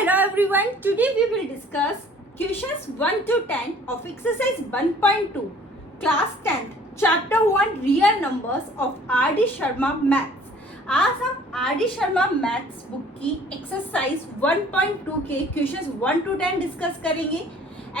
Hello everyone, today we will discuss questions 1 to 10 of exercise 1.2 class 10th chapter 1 real numbers of R.D. Sharma Maths। आज हम R.D. Sharma maths book की exercise 1.2 के questions 1 to 10 discuss करेंगे।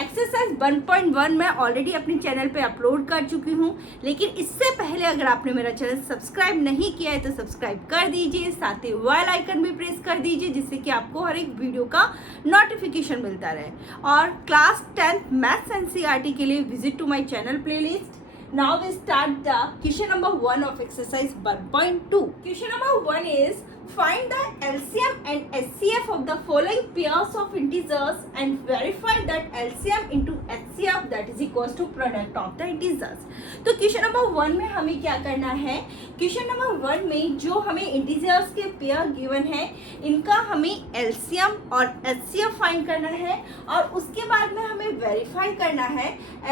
Exercise 1.1 मैं already अपने channel पे upload कर चुकी हूँ, लेकिन इससे पहले अगर आपने मेरा चैनल सब्सक्राइब नहीं किया है तो सब्सक्राइब कर दीजिए, साथ ही बेल आइकन भी प्रेस कर दीजिए जिससे कि आपको हर एक वीडियो का नोटिफिकेशन मिलता रहे। और क्लास 10th मैथ्स एनसीईआरटी के लिए visit to my channel playlist. Now we start the question number 1 of exercise 1.2. Question number 1 is find the LCM and HCF of the following pairs of integers and verify that LCM into HCF that is equals to product of the integers। तो question number 1 में हमें क्या करना है, question number 1 में जो हमें integers के पेयर गिवन है इनका हमें LCM और HCF फाइंड करना है और उसके बाद में हमें वेरीफाई करना है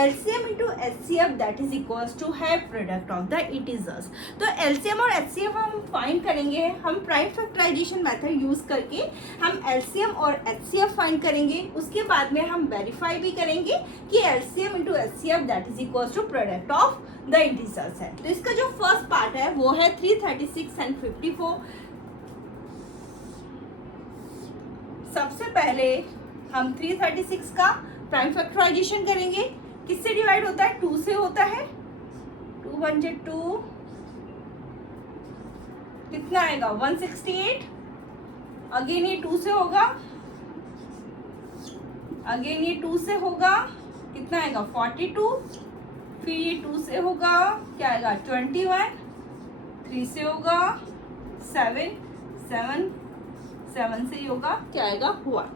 LCM into HCF that is equals to है प्रोडक्ट ऑफ द इंटीजर्स। तो LCM और HCF हम फाइंड करेंगे, हम प्राइम फैक्टराइजेशन मेथड यूज करके हम LCM और HCF फाइंड करेंगे। उसके बाद में हम वेरीफाई भी करेंगे कि LCM into HCF that is equals to product of the integers है। तो इसका जो फर्स्ट पार्ट है वो है 336 एंड 54। सबसे पहले हम 336 का प्राइम फैक्टराइजेशन करेंगे। किससे डिवाइड होता है? 2 से होता है। 2 1 2 कितना आएगा? 168। अगेन ये 2 से होगा, अगेन ये 2 से होगा, कितना आएगा? 42। फिर ये 2 से होगा, क्या आएगा? 21। 3 से होगा 7, 7 से होगा, क्या आएगा? 1।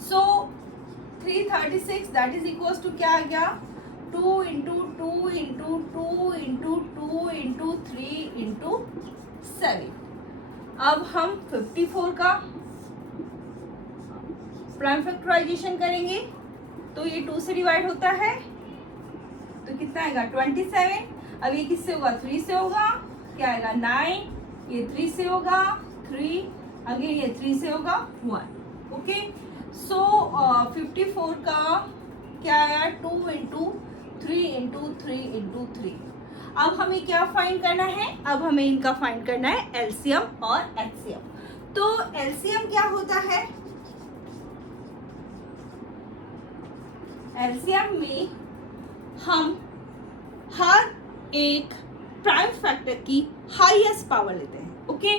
सो 336 दैट इज इक्वल्स टू क्या आ गया? 2 into 2 into 2 into 2 into 3 into 7। अब हम 54 का प्राइम फैक्टराइजेशन करेंगे तो ये 2 से डिवाइड होता है तो कितना आएगा? 27। अब ये किससे होगा? 3 से होगा, क्या आएगा? 9। ये 3 से होगा 3, अगेन ये 3 से होगा 1। ओके, सो 54 का क्या आया? 2 इंटू 3 इंटू 3 इंटू 3। अब हमें क्या फाइंड करना है? अब हमें इनका फाइंड करना है LCM और HCF। तो LCM क्या होता है? LCM में हम हर एक प्राइम फैक्टर की हाईएस्ट पावर लेते हैं। ओके,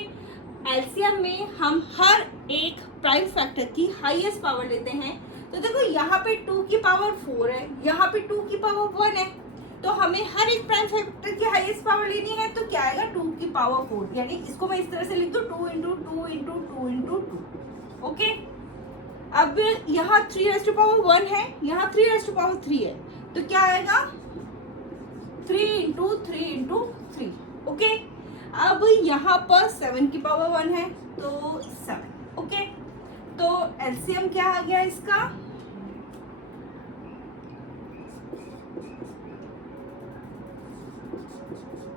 LCM में हम हर एक प्राइम फैक्टर की हाईएस्ट पावर लेते हैं। तो देखो यहाँ पे 2 की पावर 4 है, यहाँ पे 2 की पावर 1 है, तो हमें हर एक प्राइम फैक्टर की हाईएस्ट पावर लेनी है। तो क्या आएगा? 2 की पावर 4, यानी इसको मैं इस तरह से लिख दूँ 2 इंटू 2 इंटू 2 इंटू 2। ओके, अब यहाँ 3⁻1 है, यहाँ 3⁻3 है, तो क्या आएगा? 3 इंटू 3 इंटू 3। ओके, अब यहाँ पर 7 की पावर 1 है तो 7। ओके, तो LCM क्या आ गया इसका?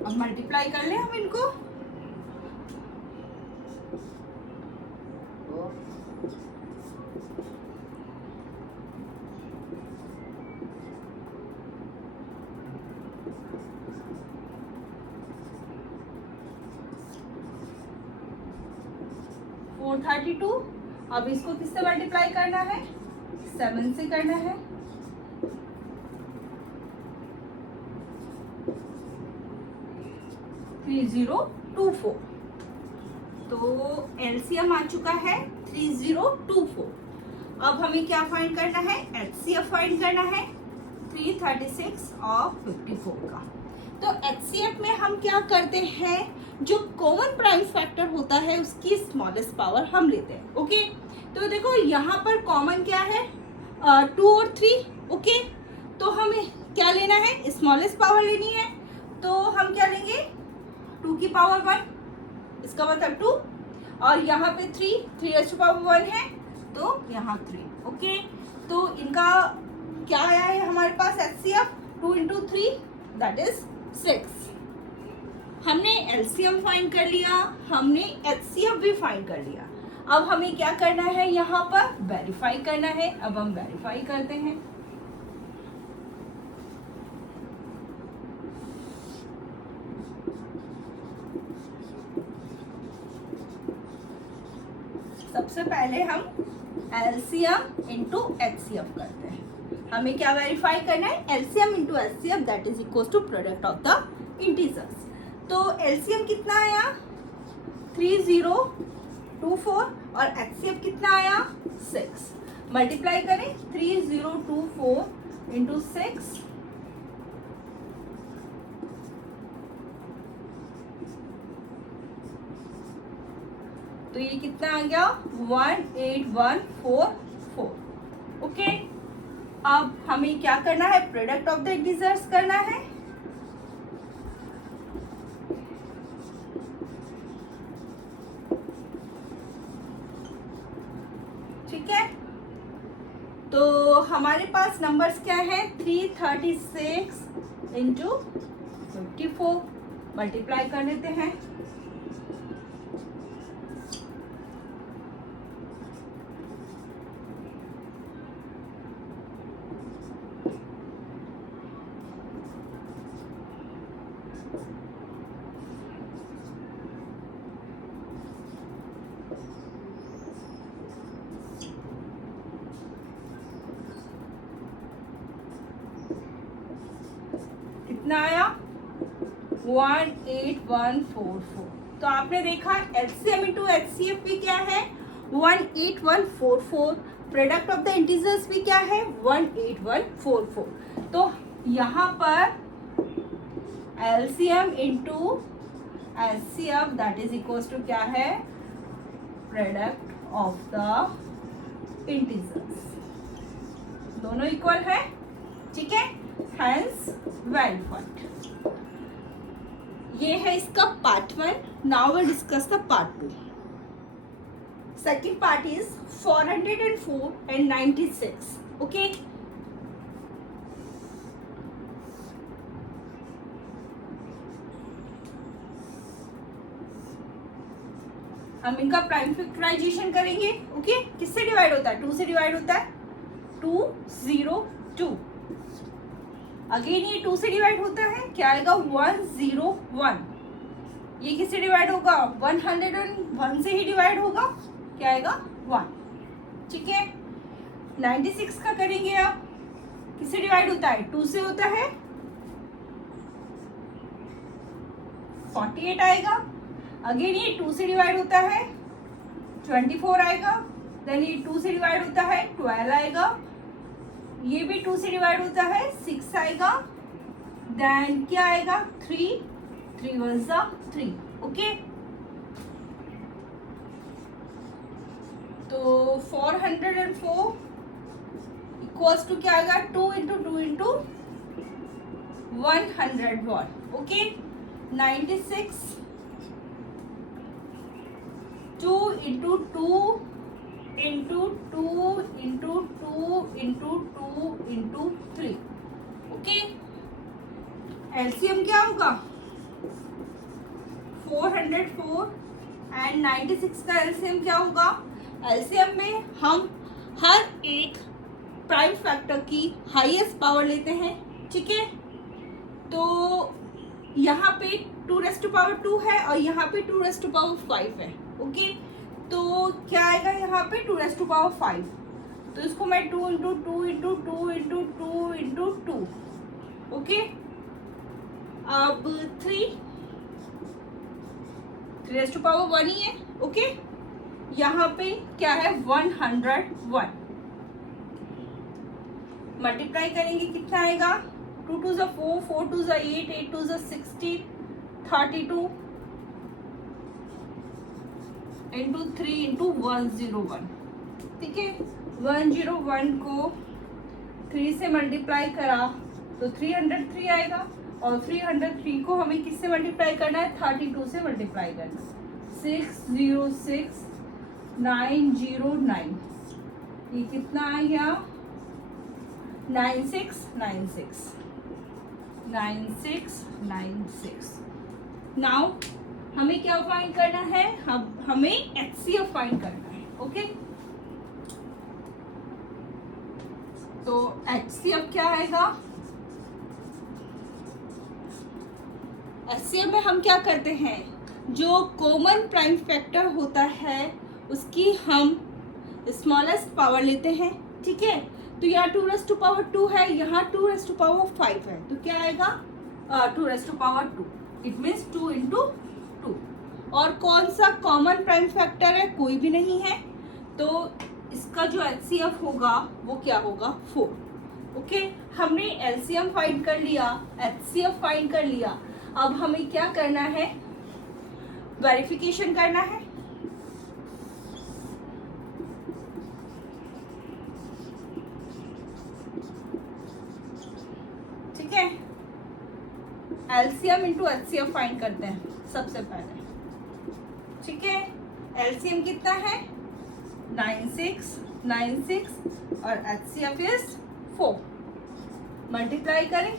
अब मल्टीप्लाई कर ले हम इनको। फोर 32। अब इसको किससे मल्टीप्लाई करना है? 7 से करना है। थ्री 3024। तो LCM आ चुका है 3024। अब हमें क्या फाइंड करना है? HCF फाइंड करना है 336 और 54 का। तो HCF में हम क्या करते हैं, जो कॉमन प्राइम फैक्टर होता है उसकी स्मॉलेस्ट पावर हम लेते हैं। ओके, तो देखो यहाँ पर कॉमन क्या है? 2 और 3। ओके, तो हमें क्या लेना है? स्मॉलेस्ट पावर लेनी है। तो हम क्या लेंगे? 2 की पावर 1, इसका मतलब 2, और यहाँ पे 3 है तो यहाँ 3। ओके, तो इनका क्या आया है हमारे पास? HCF 2 into 3 that is 6। हमने LCM फाइंड कर लिया, हमने HCF भी फाइंड कर लिया। अब हमें क्या करना है, यहाँ पर वेरीफाई करना है। अब हम वेरीफाई करते हैं। सबसे पहले हम एलसीएम इंटू एचसीएफ करते हैं। हमें क्या वेरीफाई करना है, LCM into HCF that is equal to product of the integers. तो एलसीएम कितना आया 3024 और एचसीएफ कितना आया 6। मल्टीप्लाई करें 3024 इंटू 6 तो ये कितना आ गया 18144। ओके, अब हमें क्या करना है, प्रोडक्ट ऑफ द इंटीजर्स करना है। ठीक है, तो हमारे पास नंबर्स क्या है 336 इंटू 54। मल्टीप्लाई कर लेते हैं। कितना आया 18144। तो आपने देखा एलसीएम इंटू एचसीएफ भी क्या है 18144। प्रोडक्ट ऑफ द इंटीजर्स भी क्या है 18144। तो यहाँ पर LCM into HCF that is equals to क्या है, प्रोडक्ट ऑफ द इंटीजर्स। दोनों इक्वल है। ठीक है, hence verified। ये है इसका part 1। Now we discuss the part 2। Second part is 404 and 96। Okay, हम इनका प्राइम फैक्टराइजेशन करेंगे। ओके, किससे डिवाइड होता है 2 से डिवाइड होता है 202। अगेन ये 2 से डिवाइड होता है, क्या आएगा 101। ये किससे डिवाइड होगा 101 से ही डिवाइड होगा, क्या आएगा 1। ठीक है, 96 का करेंगे। अब किससे डिवाइड होता है 2 से होता है 48 आएगा। अगेन ये 2 से डिवाइड होता है 24 आएगा। देन ये 2 से डिवाइड होता है 12 आएगा। ये भी 2 से डिवाइड होता है 6 आएगा। देन क्या आएगा 3 1 3। ओके, तो 404 इक्वल्स टू क्या आएगा 2 into 2 into 101। Okay, 96 2 into 2 into 2 into 2 into 2 into 3। Okay, LCM क्या होगा 404 एंड 96 का एलसीएम क्या होगा। एलसीएम में हम हर एक प्राइम फैक्टर की हाईएस्ट पावर लेते हैं। ठीक है, तो यहाँ पे 2⁻² है और यहाँ पे 2⁻5 है। ओके, तो क्या आएगा यहाँ पे 2⁻5। तो इसको मैं 2 into 2 into 2 into 2 into 2। Okay, अब 3⁻1 ही है। ओके, यहाँ पे क्या है 101। मल्टीप्लाई करेंगे कितना आएगा 2 2 4 4 2 8 8 2 16 32 इंटू 3 इंटू 101। ठीक है, 101 को 3 से मल्टीप्लाई करा तो 303 आएगा और 303 को हमें किससे मल्टीप्लाई करना है 32 से मल्टीप्लाई करना है 606909। ये कितना आ गया 9696। नाउ हमें क्या फाइंड करना है, हमें एचसीएफ फाइंड करना है। ओके, तो HCF क्या आएगा? HCF में हम क्या करते हैं, जो कॉमन प्राइम फैक्टर होता है उसकी हम स्मॉलेस्ट पावर लेते हैं, ठीक है। तो यहाँ 2⁻² है, यहाँ 2⁻5 है, तो क्या आएगा 2⁻², इट मीन्स 2 × 2। और कौन सा कॉमन प्राइम फैक्टर है? कोई भी नहीं है, तो इसका जो HCF होगा वो क्या होगा? 4। ओके, हमने LCM फाइंड कर लिया, HCF फाइंड कर लिया। अब हमें क्या करना है? वेरिफिकेशन करना है। ठीक है, LCM × HCF फाइंड करते हैं सबसे पहले। ठीक है, LCM कितना है? 96 और HCF इज 4। मल्टीप्लाई करें,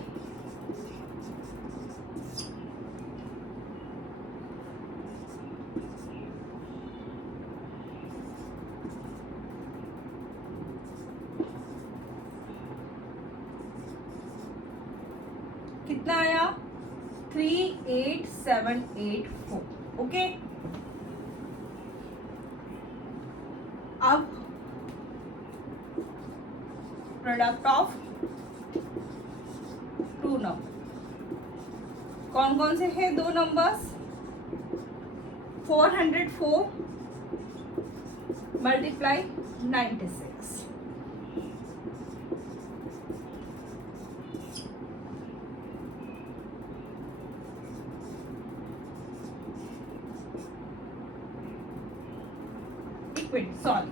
कितना आया? 38784। ओके, अब प्रोडक्ट ऑफ 2 नंबर, कौन कौन से हैं 2 नंबर्स? 404 मल्टीप्लाई 96। Equation solve.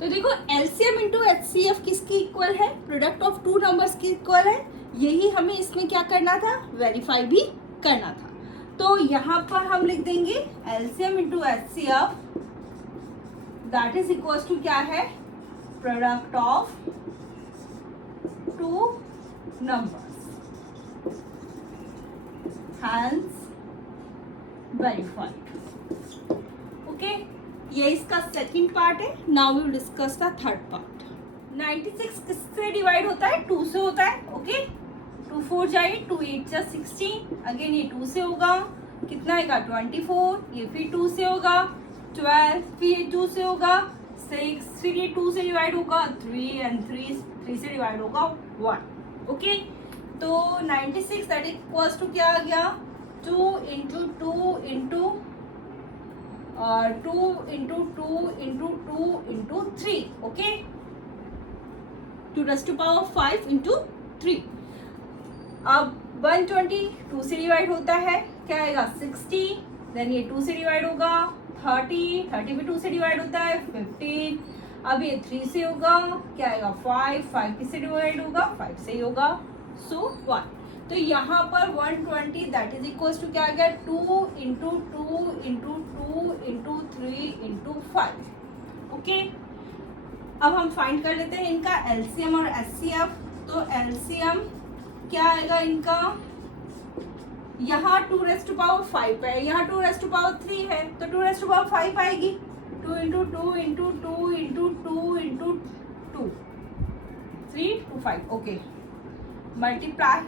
तो देखो LCM × HCF किसकी इक्वल है? प्रोडक्ट ऑफ 2 नंबर्स की इक्वल है। यही हमें इसमें क्या करना था? वेरीफाई भी करना था। तो यहाँ पर हम लिख देंगे LCM × HCF that is equals to क्या है? Product of 2 numbers, hence verified. Okay, ये इसका सेकंड पार्ट है। Now we will discuss the third part. 96 किससे डिवाइड होता है? 2 से होता है। ओके, 2 4 जाए, 2 8 जा 16, अगेन ये 2 से होगा, कितना आएगा? 24, ये फिर 2 से होगा, 12, फिर ये 2 से होगा, 6, फिर ये 2 से डिवाइड होगा, 3 एंड 3 से डिवाइड होगा 1। ओके, तो 96 दैट इक्वल्स टू क्या आ गया? 2 × 2 × 2 × 2 × 2 × 3। ओके, 2⁵ × 3। अब 120 2 से डिवाइड होता है, क्या आएगा? 60, देन ये 2 से डिवाइड होगा, 30 भी 2 से डिवाइड होता है, 15, अब ये 3 से होगा, क्या आएगा? 5 किससे डिवाइड होगा? 5 से ही होगा, सो 1। तो यहाँ पर 120 दैट इज इक्वल्स टू क्या आ गया? 2 × 2 × 2 × 3 × 5। ओके, अब हम फाइंड कर लेते हैं इनका LCM और HCF। तो LCM क्या आएगा इनका? यहाँ 2⁵5 है, यहाँ 2⁵3 है, तो 2⁵5 आएगी। 2 × 2 × 2 × 2 × 2 3 to 5। ओके, मल्टीप्लाई,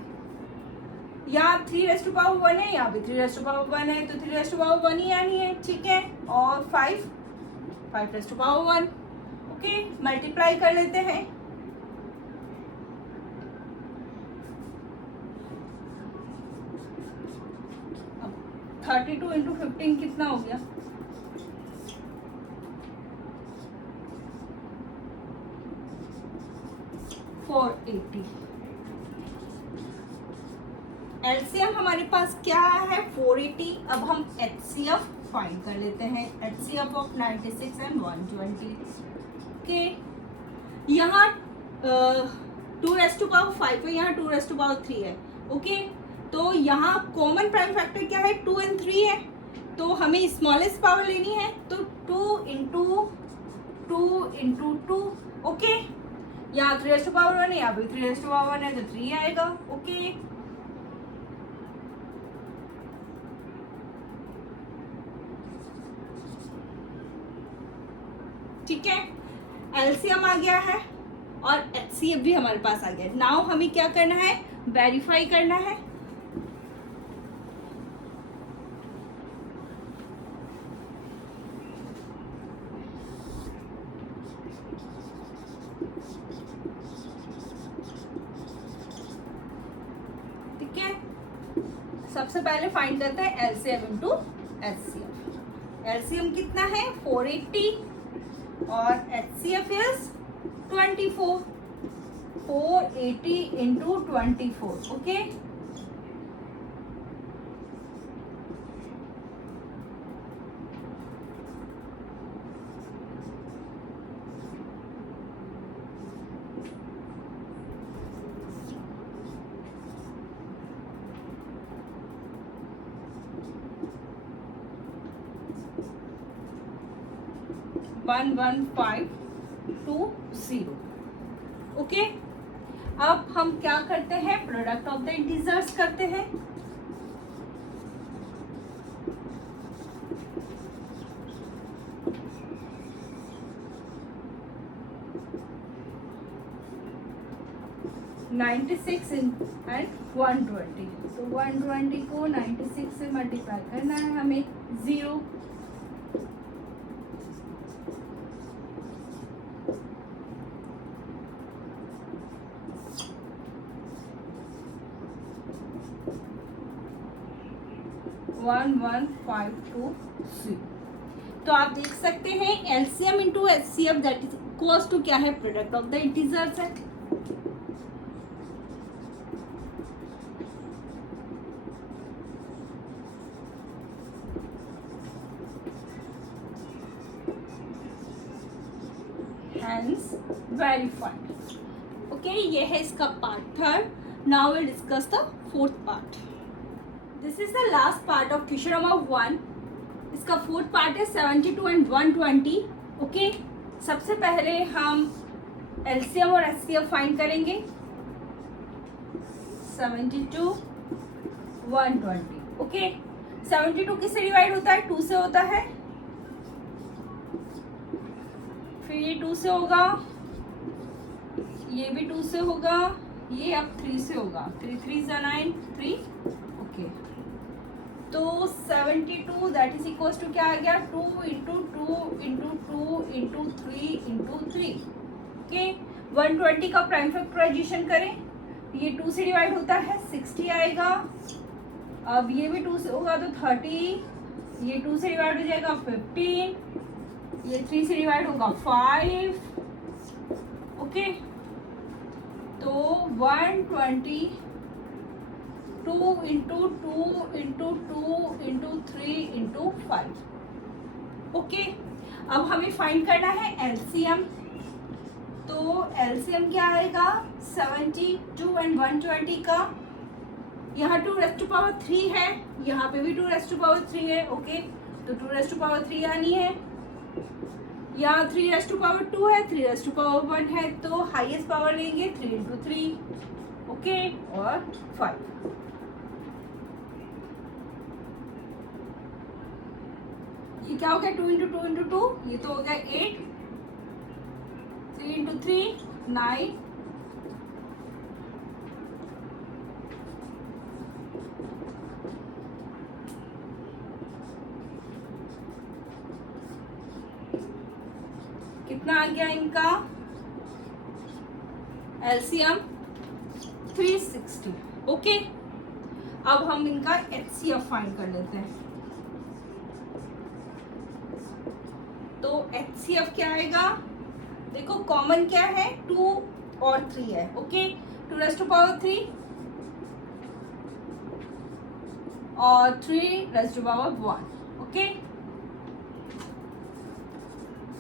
यहाँ 3⁻1 है, यहाँ भी 3⁻1 है, तो 3⁻1 ही आनी है। ठीक है, और 5⁻1। ओके, मल्टीप्लाई कर लेते हैं। अब 32 × 15 कितना हो गया? 480। LCM हमारे पास क्या है? 480। अब हम HCF फाइंड कर लेते हैं। HCF of 96 and 120। ओके, यहाँ 2⁵ है, यहाँ 2⁵ है। ओके, तो यहाँ कॉमन प्राइम फैक्टर क्या है, 2 and 3 है, तो हमें स्मॉलेस्ट पावर लेनी है, तो 2 into 2। ओके, यहाँ 3⁻1 है, यहाँ भी 3⁻1 है, तो 3 आएगा। ओके, ठीक है, एलसीएम आ गया है और एचसीएफ भी हमारे पास आ गया। नाउ हमें क्या करना है, वेरीफाई करना है। ठीक है, सबसे पहले फाइंड करते हैं एलसीएम इंटू एचसीएफ। एलसीएम कितना है, 480 और HCF is 24। 480 into 24। Okay, one 1520। Okay, अब हम क्या करते हैं, प्रोडक्ट ऑफ द इंटीजर्स करते हैं। नाइन्टी सिक्स एंड 120, तो 120 को 96 से मल्टीप्लाई करना है हमें, 0। वन 1520। तो आप देख सकते हैं LCM into HCF that is equals to क्या है, प्रोडक्ट ऑफ द इंटीजर्स है। Hence verified. Okay, ये है इसका part third. Now we'll discuss the fourth part. This is the last part of question number 1. इसका फोर्थ पार्ट है 72 and 120. Okay, सबसे पहले हम एलसीएम और एचसीएफ फाइंड करेंगे। 72 120। ओके, 72 किससे डिवाइड होता है, 2 से होता है, फिर ये 2 से होगा, ये भी 2 से होगा, ये अब 3 से होगा, 3 3 9 3। ओके, तो 72 दैट इज इक्वल्स टू क्या आ गया, 2 into 2 into 2 into 3 into 3। Okay, 120 का प्राइम फैक्टराइजेशन करें, ये 2 से डिवाइड होता है, 60 आएगा। अब ये भी 2 से होगा तो 30, ये 2 से डिवाइड हो जाएगा 15, ये 3 से डिवाइड होगा 5। ओके, तो 120 2 into 2 into 2 into 3 into 5। Okay, अब हमें फाइंड करना है एलसीएम। तो एलसीएम क्या आएगा, 72 एंड 120 का, यहाँ 2⁻³ है, यहाँ पे भी 2⁻³ है। ओके, तो 2⁻³ आनी है, यहाँ 3⁻² है, 3⁻1 है, तो हाईएस्ट पावर लेंगे 3 इंटू 3। ओके, और 5। ये क्या हो गया, 2 इंटू 2 इंटू 2, ये तो हो गया 8, 3 इंटू 3 9, कितना आ गया इनका एलसीएम, 360। ओके, अब हम इनका एचसीएफ फाइंड कर लेते हैं। तो एचसीएफ क्या आएगा, देखो कॉमन क्या है, 2 और 3 है। ओके, 2⁻³ और 3⁻1। ओके,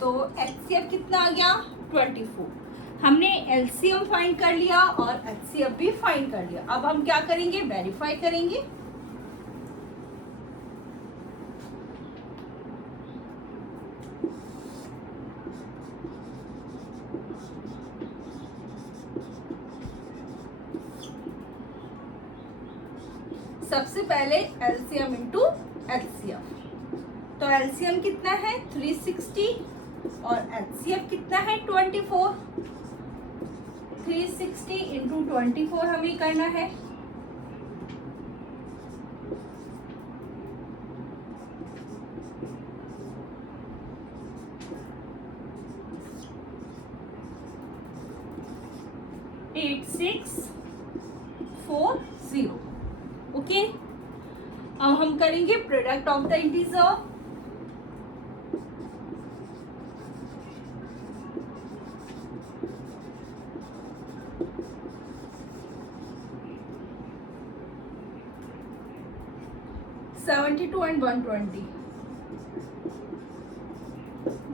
तो एचसीएफ कितना आ गया, 24। हमने एलसीएम फाइंड कर लिया और एचसीएफ भी फाइंड कर लिया। अब हम क्या करेंगे, वेरीफाई करेंगे। सबसे पहले एलसीएम इंटू एचसीएफ। तो एलसीएम कितना है 360 और एचसीएफ कितना है 24। 360 इंटू 24 हमें करना है। एट 640। ओके, अब हम करेंगे product of the integer. Seventy two and 120।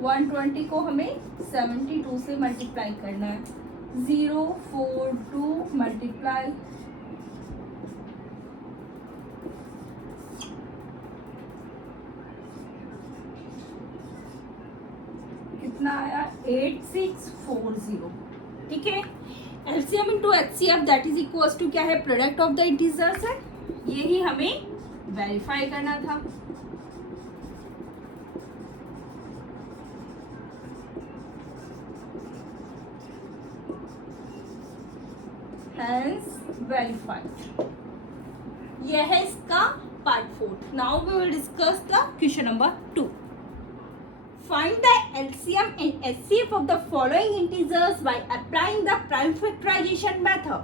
120 को हमें 72 से मल्टीप्लाई करना है। 042 मल्टीप्लाई कितना आया 8640। ठीक है, LCM into HCF that is equals to क्या है, प्रोडक्ट ऑफ द इंटीजर्स है। यही हमें वेरीफाई करना था। Hence verified। यह है इसका part 4। Now we will discuss the question number 2। Find the LCM and HCF of the following integers by applying the prime factorization method।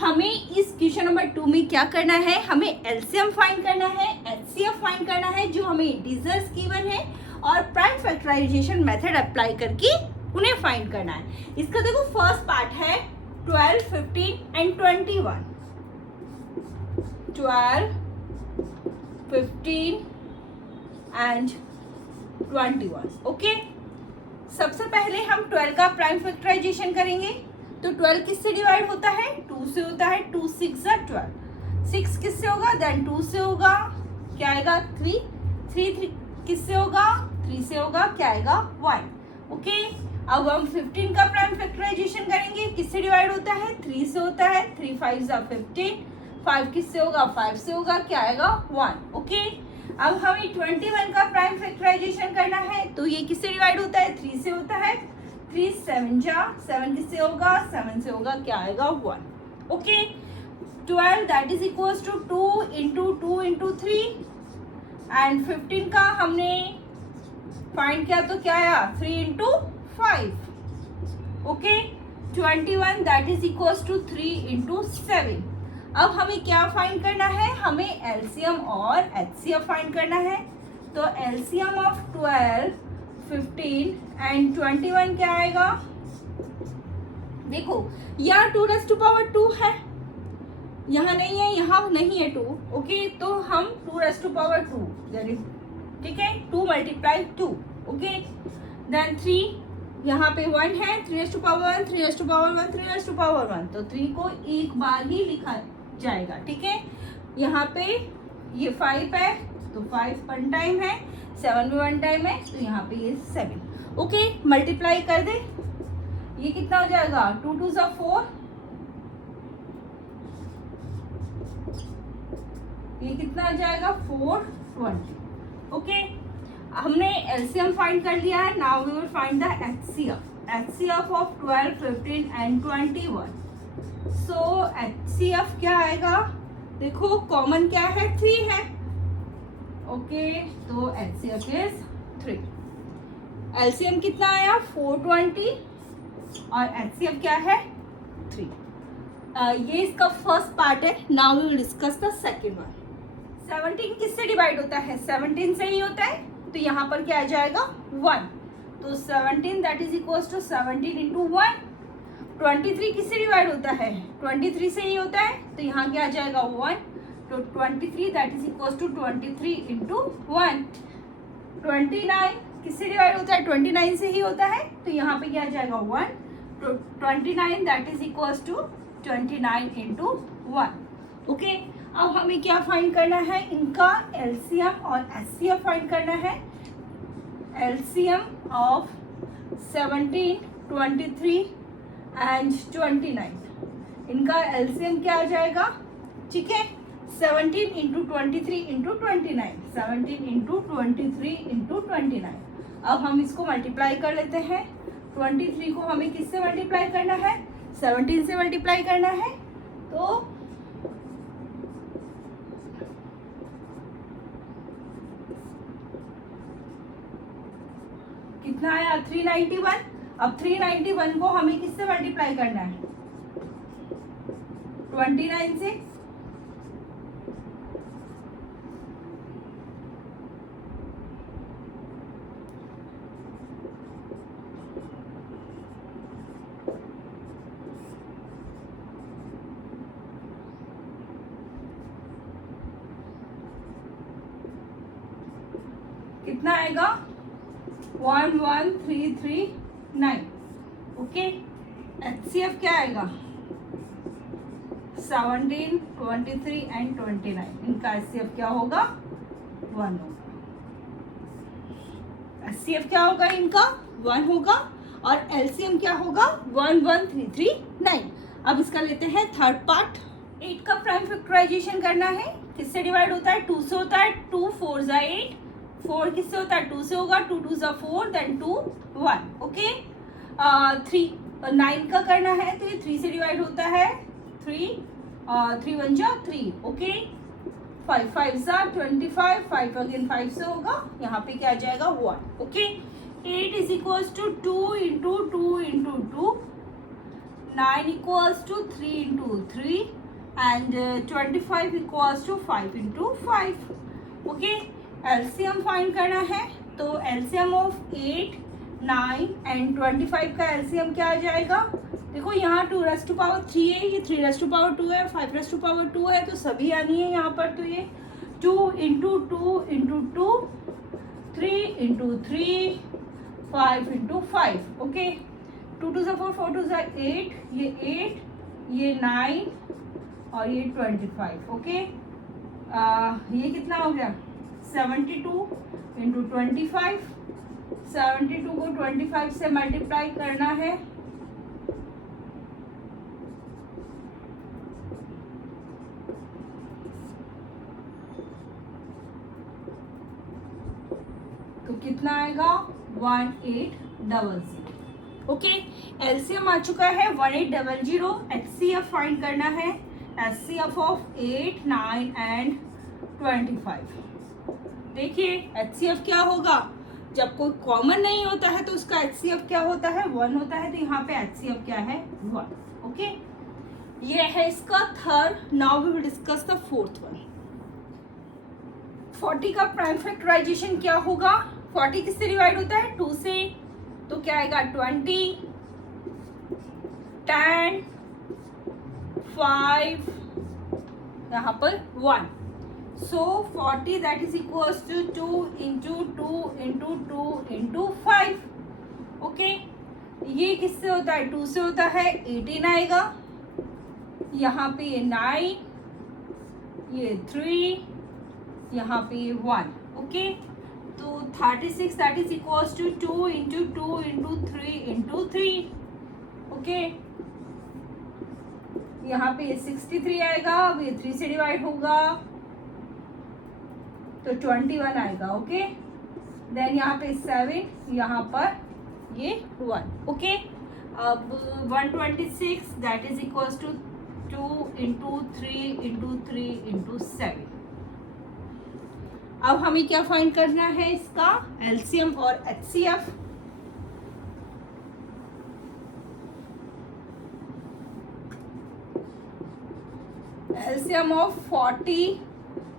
हमें इस क्वेश्चन नंबर 2 में क्या करना है, हमें LCM फाइंड करना है, HCF फाइंड करना है जो हमें इंटीजर्स गिवन है, और प्राइम फैक्टराइजेशन मेथड अप्लाई करके उन्हें फाइंड करना है। इसका देखो फर्स्ट पार्ट है 12, 15 एंड 21। 12, 15 एंड 21। ओके, सबसे पहले हम 12 का प्राइम फैक्टराइजेशन करेंगे। तो 12 किससे डिवाइड होता है, 2 से होता है। 2 6 12। 6 किससे होगा, देन 2 से होगा, क्या आएगा 3। 3 किससे होगा, 3 से होगा, क्या आएगा 1। ओके, अब हम 15 का प्राइम फैक्टराइजेशन करेंगे। किससे डिवाइड होता है, 3 से होता है। 3 5 15। 5 किससे होगा, 5 से होगा, क्या आएगा 1। ओके, अब हमें 21 का प्राइम फैक्टराइजेशन करना है। तो ये किससे डिवाइड होता है, 3 से होता है। 3 7 7 किससे होगा, 7 से होगा, क्या आएगा 1। Okay, 12 that is equals to 2 into 2 into 3 and 15 का हमने फाइंड किया तो क्या आया 3 into 5। Okay, 21 that is equals to 3 into 7। अब हमें क्या फाइंड करना है, हमें एलसीएम और एचसीएफ फाइंड करना है। तो एलसीएम ऑफ 12, 15 एंड 21 क्या आएगा, देखो यहाँ 2 है, यहाँ नहीं है, यहाँ नहीं है 2। ओके, तो हम 2 यानी ठीक है 2 मल्टीप्लाई 2। ओके, देन 3 यहाँ पे 1 है, 3 1 3 1 तो 3 को एक बार ही लिखा जाएगा। ठीक है, यहाँ पे ये 5 है तो 5 1 टाइम है, 7 भी 1 टाइम है, तो यहाँ पे ये 7। ओके, मल्टीप्लाई कर दे, ये कितना हो जाएगा 2 2 4, ये कितना आ जाएगा 420। ओके, हमने एलसीएम फाइंड कर लिया है। Now we will find the HCF of 12, 15 and 21। So HCF क्या आएगा, देखो कॉमन क्या है 3 है। ओके, तो एचसीएफ इज 3। एलसीएम कितना आया 420 और एचसीएफ क्या है 3। ये इसका फर्स्ट पार्ट है। Now we will discuss the second one. 17 किससे डिवाइड होता है, 17 से ही होता है, तो यहाँ पर क्या आ जाएगा 1। तो 17 that is equals to 17 into 1। 23 किससे डिवाइड होता है, 23 से ही होता है, तो यहाँ क्या आ जाएगा 1। तो 23 that is equals to 23 into 1। 29 किससे डिवाइड होता है, 29 से ही होता है, तो यहाँ पे क्या आ जाएगा 1। 29 that is equals to 29 into 1. Okay, अब हमें क्या फाइंड करना है, इनका एलसीएम और एचसीएफ फाइंड करना है. LCM of 17, 23 and 29. इनका एलसीएम क्या आ जाएगा, ठीक है, 17 इंटू 23 इंटू 29, 17 इंटू 23 इंटू 29. अब हम इसको मल्टीप्लाई कर लेते हैं. 23 को हमें किससे मल्टीप्लाई करना है, 17 से मल्टीप्लाई करना है. तो कितना आया, 391. अब 391 को हमें किससे मल्टीप्लाई करना है, 29 से. कितना आएगा, 11339. ओके, एचसीएफ क्या आएगा, 17, 23 एंड 29. इनका एचसीएफ क्या होगा, 1 होगा. एचसीएफ क्या होगा, इनका 1 होगा. और एलसीएम क्या होगा, 11339. अब इसका लेते हैं थर्ड पार्ट. 8 का प्राइम फैक्टराइजेशन करना है. किससे डिवाइड होता है, 2 से होता है. 2 4 जा 8. 4 किससे होता है, 2 से होगा. 2 2 जा 4, देन 2 1. ओके, 3 9 का करना है तो ये 3 से डिवाइड होता है. 3 3 1 जा 3. ओके, 5 5 जा 25. 5 अगेन 5 से होगा, यहाँ पे क्या आ जाएगा, 1. Okay, 8 is equals to 2 into 2 into 2. 9 equals to 3 into 3 and 25 equals to 5 into 5. Okay, LCM find करना है. तो एलसीएम ऑफ 8, 9 एंड 25 का एलसीएम क्या आ जाएगा, देखो यहाँ 2 रेज़ टू पावर 3 है, ये 3 रेज़ टू पावर 2 है, 5 रेज़ टू पावर 2 है, तो सभी आनी है यहाँ पर. तो ये 2 into 2 into 2, 3 into 3, 5 into 5. Okay, 2 2 जा 4, 4 2 जा 8, ये 8, ये 9 और ये 25. ओके, ये कितना हो गया, 72 इंटू 25. 72 को 25 से मल्टीप्लाई करना है. तो कितना आएगा, 1800. ओके, एलसीएम आ चुका है 1800. एचसीएफ फाइंड करना है. HCF of 8, 9 and 25. देखिए एचसीएफ क्या होगा, जब कोई कॉमन नहीं होता है तो उसका एचसीएफ क्या होता है, 1 होता है. तो यहाँ पे एचसीएफ क्या है, 1. ओके, ये है इसका third. Now we will discuss the fourth one. 40 का प्राइम फैक्टराइजेशन क्या होगा, 40 किससे डिवाइड होता है, 2 से. तो क्या आएगा, 20, 10, 5, यहाँ पर 1. So 40 that is equals to 2 into 2 into 2 into 5. Okay, ये किससे होता है, 2 से होता है. 18 आएगा, यहाँ पे ये 9, ये 3, यहाँ पे ये 1. ओके, तो 36 that is equals to 2 into 2 into 3 into 3. Okay, यहाँ पे ये 63 आएगा. अब ये 3 से डिवाइड होगा तो 21 आएगा. ओके, देन यहाँ पे 7, यहाँ पर ये 1. ओके, अब 126 that is equals to 2 into 3 into 3 into 7. अब हमें क्या फाइंड करना है, इसका एलसीएम और HCF. LCM of 40,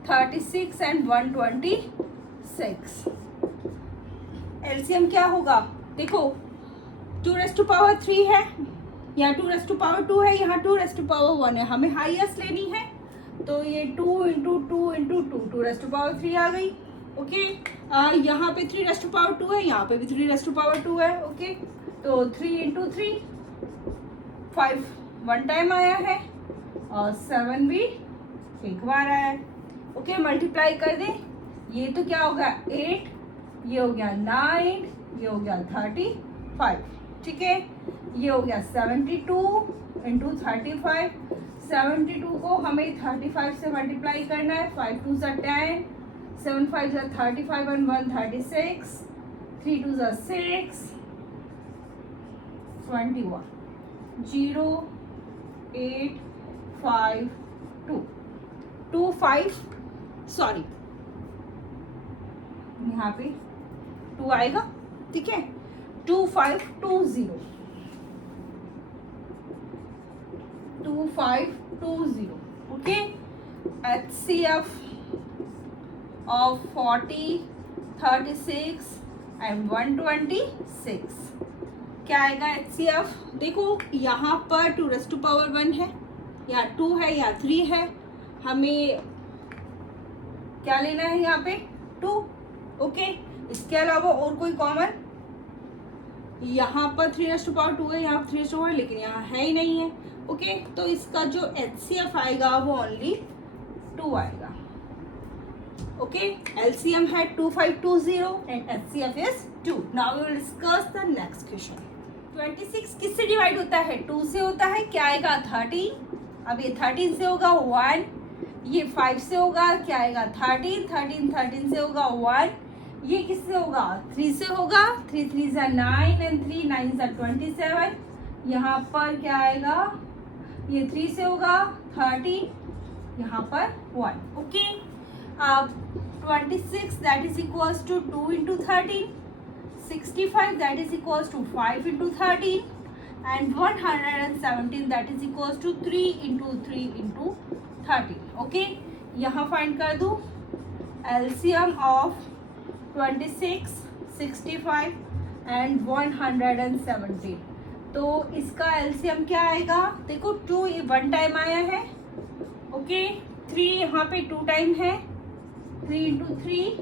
36 and 126. LCM क्या होगा, देखो 2 रेज़ टू पावर 3 है, यहाँ 2 रेज़ टू पावर 2 है, यहाँ 2 रेज़ टू पावर 1 है. हमें हाईएस्ट लेनी है तो ये 2 into 2 into 2, 2 raise to power 3 आ गई. ओके, यहाँ पे 3 रेज़ टू पावर 2 है, यहाँ पे भी 3 रेज़ टू पावर 2 है. ओके, तो 3 इंटू 3 5 वन टाइम आया है और 7 भी एक बार आया है। ओके, मल्टीप्लाई कर दें, ये तो क्या होगा 8, ये हो गया 9, ये हो गया 35, ठीक है। ये हो गया 72 इंटू 35, 72 को हमें 35 से मल्टीप्लाई करना है। 5 2 ज़ा 10, 7 5 ज़ा 35 and 1 36, 3 2 ज़ा 6, 21, 0 8 5 2 2 5, सॉरी यहाँ पे 2 आएगा, ठीक है। 2520, 2520, ओके। HCF of 40, 36 and 126 क्या आएगा HCF? देखो यहाँ पर 2 raised to power 1 है, या 2 है या 3 है, हमें क्या लेना है यहाँ पे 2, ओके। इसके अलावा और कोई कॉमन, यहाँ पर 3 raised to power 2 है, यहाँ पर 3 raised to power, लेकिन यहाँ है ही नहीं है, ओके। तो इसका जो HCF आएगा वो ओनली 2 आएगा, ओके। LCM है 2520 and HCF is 2। Now we will discuss the next question. 26 किससे डिवाइड होता है? 2 से होता है, क्या आएगा 13। अब ये 13 से होगा 1, ये 5 से होगा, क्या आएगा 13, 13 से होगा 1, ये किससे होगा 3 से होगा, 3 3 ज़ा 9 एंड 3 9 ज़ा 27, यहाँ पर क्या आएगा, ये 3 से होगा 30, यहाँ पर 1, ओके। अब 26 that is equals to 2 into 13, 65 that is equals to 5 into 13 and 117 that is equals to 3 into 3 into 13, okay. यहाँ फाइंड कर दूँ एलसीएम ऑफ 26, 65 एंड 117। तो इसका एलसीएम क्या आएगा? देखो 2 1 टाइम आया है, ओके। 3 यहाँ पे 2 टाइम है, 3 इंटू 3,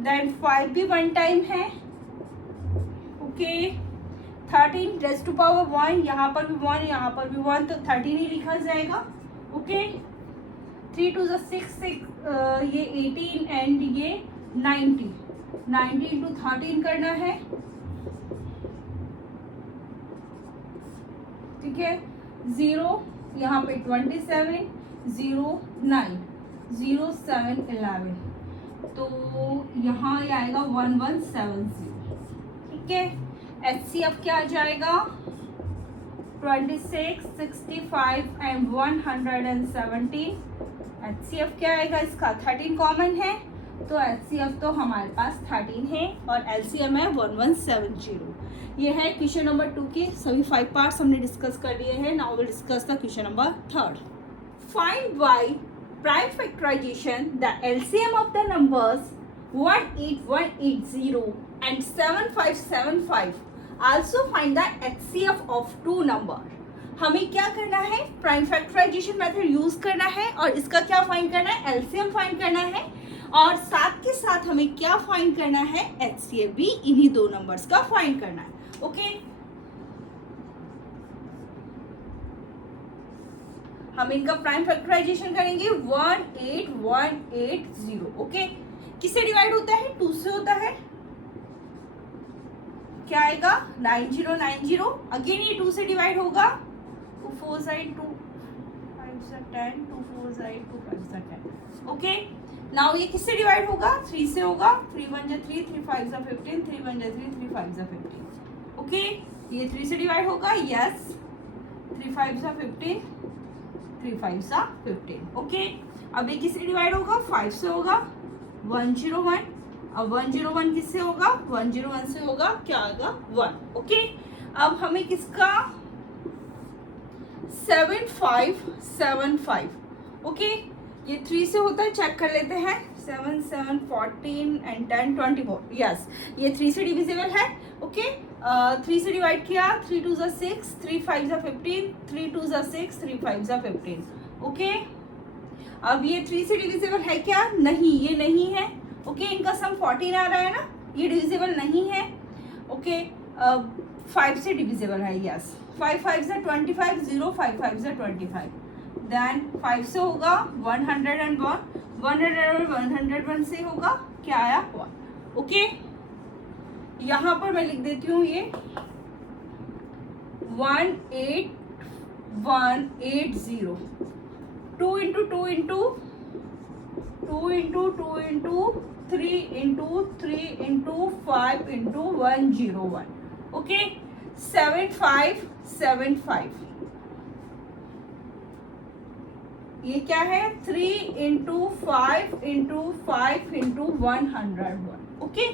देन 5 भी 1 टाइम है, ओके। 13 रेज़ टू पावर 1, यहाँ पर भी 1, यहाँ पर भी 1, तो 13 ही लिखा जाएगा, ओके। 3 2 ज़ा 6, ये 18 एंड ये 90 इंटू 13 करना है, ठीक है। 0 यहाँ पे 27, 0 9, 0 7 11, तो यहाँ ये आएगा 1170, ठीक है। HCF क्या आ जाएगा? 26, 65 एंड 117। HCF क्या आएगा इसका? 13 कॉमन है, तो HCF तो हमारे पास 13 है और LCM है 1170। ये है क्वेश्चन नंबर 2 के सभी 5 पार्ट्स हमने डिस्कस कर लिए हैं। Now will discuss the question number 3। Find by prime factorisation the LCM of the numbers 18180 and 7575. Also find the HCF of 2 number. हमें क्या करना है? प्राइम फैक्टराइजेशन मेथड यूज करना है और इसका क्या फाइंड करना है? LCM फाइंड करना है और साथ के साथ हमें क्या फाइंड करना है? HCF भी इन्हीं 2 नंबर्स का फाइंड करना है, ओके। हम इनका प्राइम फैक्टराइजेशन करेंगे 18180, ओके। किससे डिवाइड होता है? 2 से होता है, क्या आएगा 9090। अगेन ये 2 से डिवाइड होगा, 2 4 8 2 5 10, 2 4 8 2 5 10, ओके। नाउ ये किससे डिवाइड होगा? 3 से होगा, 3 1 जा 3, 3 5 जा 15, 3 1 जा 3, 3 5 जा 15, ओके। ये 3 से डिवाइड होगा, यस। 3 5 जा 15, 3 5 जा 15, ओके। अब ये किससे डिवाइड होगा? 5 से होगा, 101। अब 101 किससे होगा? 101 से होगा, क्या आएगा 1, ओके। अब हमें किसका 7575, ओके। ये 3 से होता है, चेक कर लेते हैं। 7 7 14 एंड 10 24, यस। ये 3 से डिविजिबल है, ओके। 3 से डिवाइड किया, 3 2 ज़ा 6, 3 5 ज़ा 15, 3 2 ज़ा 6, 3 5 ज़ा 15, ओके। अब ये 3 से डिविजिबल है क्या? नहीं, ये नहीं है, ओके। इनका सम 14 आ रहा है ना, ये डिविजिबल नहीं है, ओके। 5 से डिविजिबल है, यस। 5 5 से 25, 0 5 5 से 25, देन 5 से होगा 101, 101 से होगा क्या आया 1. ओके, यहाँ पर मैं लिख देती हूँ ये 18180. 2 into 2 into 2 into 2 into 3 into 3 into 5 into 101. Okay, 7575. ये क्या है 3 इंटू 5 इंटू 5 इंटू 101. ओके,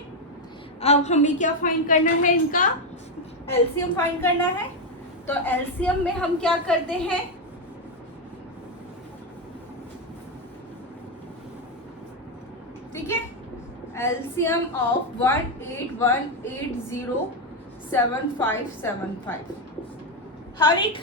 अब हमें क्या फाइंड करना है, इनका एलसीएम फाइंड करना है. तो एलसीएम में हम क्या करते हैं, ठीक है, एलसीएम ऑफ 181807575. हर एक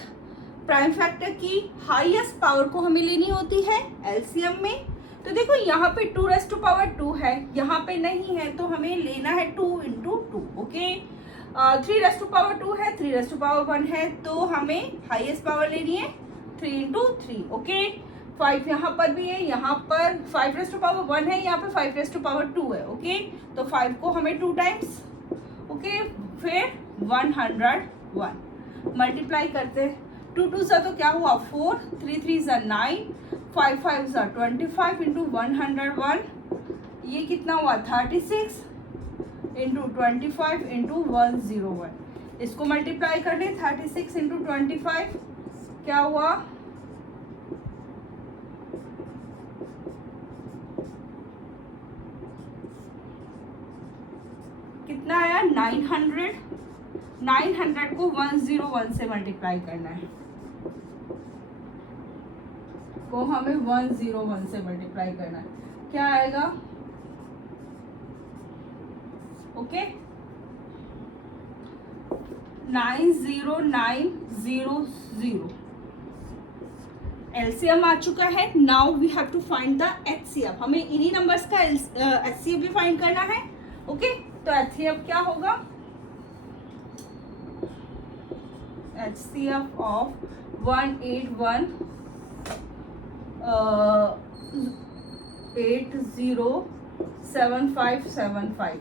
प्राइम फैक्टर की हाईएस्ट पावर को हमें लेनी होती है एलसीएम में. तो देखो यहाँ पे 2⁻² है, यहाँ पे नहीं है, तो हमें लेना है 2 इंटू 2. ओके, 3⁻² है, 3⁻1 है, तो हमें हाईएस्ट पावर लेनी है 3 इंटू 3. ओके, 5 यहाँ पर भी है, यहाँ पर 5⁻1 है, यहाँ पर 5⁻2 है. ओके, तो 5 को हमें 2 टाइम्स. ओके, फिर 101 मल्टीप्लाई करते हैं. 2 2 सा तो क्या हुआ 4, 3 3 सा 9, 5 5 सा 25 इंटू 101. ये कितना हुआ 36 इंटू 25 इंटू 101. इसको मल्टीप्लाई कर दें 36 इंटू 25, क्या हुआ कितना आया 900. 900 को 101 से मल्टीप्लाई करना है, को हमें 101 से मल्टीप्लाई करना है, क्या आएगा. ओके, 90900. एलसीएम आ चुका है. Now we have to find the HCF. हमें इन्हीं नंबर्स का एचसीएफ भी फाइंड करना है. ओके, तो एचसीएफ क्या होगा, HCF of 181807575.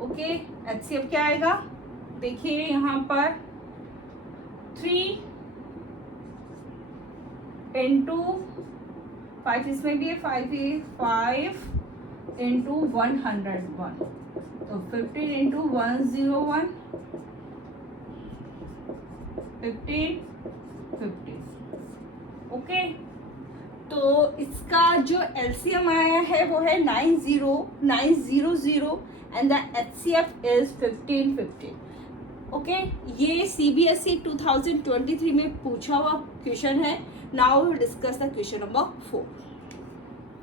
ओके, HCF क्या आएगा, देखिए यहाँ पर 3 इंटू 5, इसमें भी है 5 इंटू 101, तो 15 इंटू 101, 15 50. ओके, तो इसका जो एलसीएम आया है वो है 90900 and the HCF is 1550. Okay, ये CBSE 2023 में पूछा हुआ क्वेश्चन है. Now we discuss the question number 4.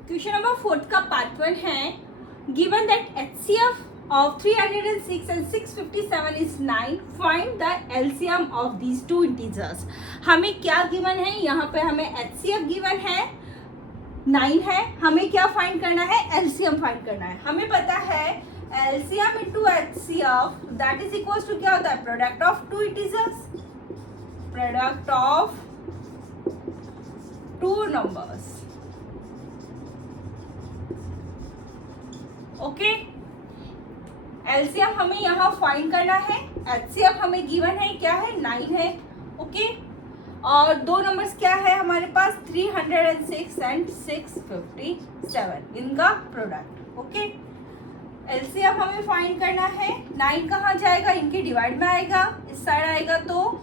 Question number 4 का पार्ट 1 है, given that HCF of 306 and 657 is 9. Find the LCM of these two integers. हमें क्या गिवन है, यहाँ पे हमें HCF गिवन है 9 है, हमें क्या फाइंड करना है, LCM फाइंड करना है. हमें पता है LCM into HCF that is equals to क्या होता है, product of two integers, product of two numbers. Okay, LCM हमें यहाँ फाइंड करना है, एचसीएफ हमें गिवन है क्या है 9 है. ओके, और दो नंबर्स क्या है हमारे पास 306 एंड 657, इनका प्रोडक्ट. ओके, एलसीएम हमें फाइंड करना है. 9 कहाँ जाएगा, इनके डिवाइड में आएगा, इस साइड आएगा, तो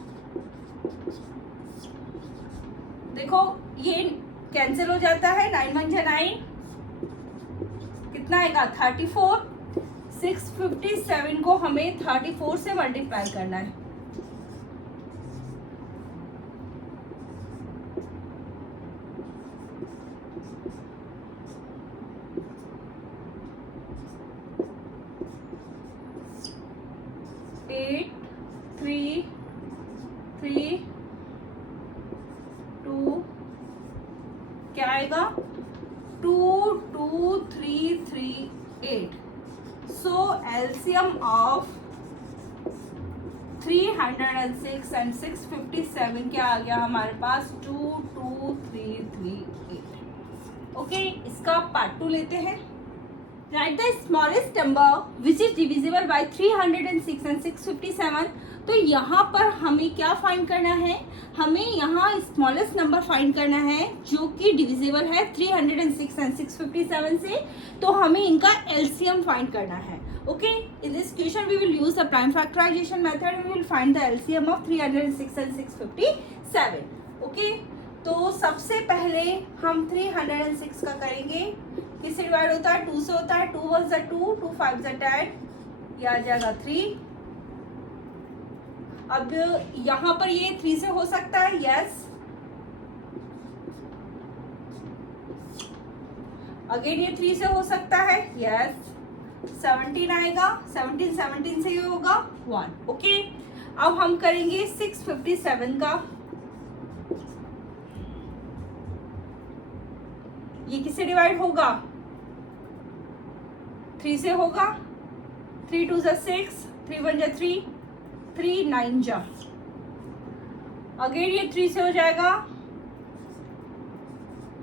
देखो ये कैंसिल हो जाता है. 9 1 जा 9, कितना आएगा 34. 657 को हमें 34 से मल्टीप्लाई करना है. एट 3 3 2 क्या आएगा 2 2 3 3 8. So LCM of 3 306 एंड 657 क्या आ गया हमारे पास 22338। ओके, इसका पार्ट 2 लेते हैं। Right the smallest number which is divisible by 306 and 657। तो यहाँ पर हमें क्या फाइंड करना है, हमें यहाँ स्मॉलेस्ट नंबर फाइंड करना है जो कि डिविजिबल है 306 एंड 657 से। तो हमें इनका एलसीएम फाइंड करना है। Okay, in this question we will use the prime factorisation method, we will find the LCM of 306 and 657। Okay, तो सबसे पहले हम 306 का करेंगे। किससे डिवाइड होता है, 2 से होता है। 2 1 ज़ा 2, 2 5 ज़ा 10, ये आ जाएगा 3। अब यहाँ पर ये 3 से हो सकता है, यस। अगेन ये 3 से हो सकता है, यस। 17 आएगा, 17 से ये होगा 1। ओके, अब हम करेंगे 657 का। ये किससे डिवाइड होगा, 3 से होगा। 3 2 ज़ा 6, 3 1 ज़ा 3, 3 9 ज़ा। अगेन ये 3 से हो जाएगा,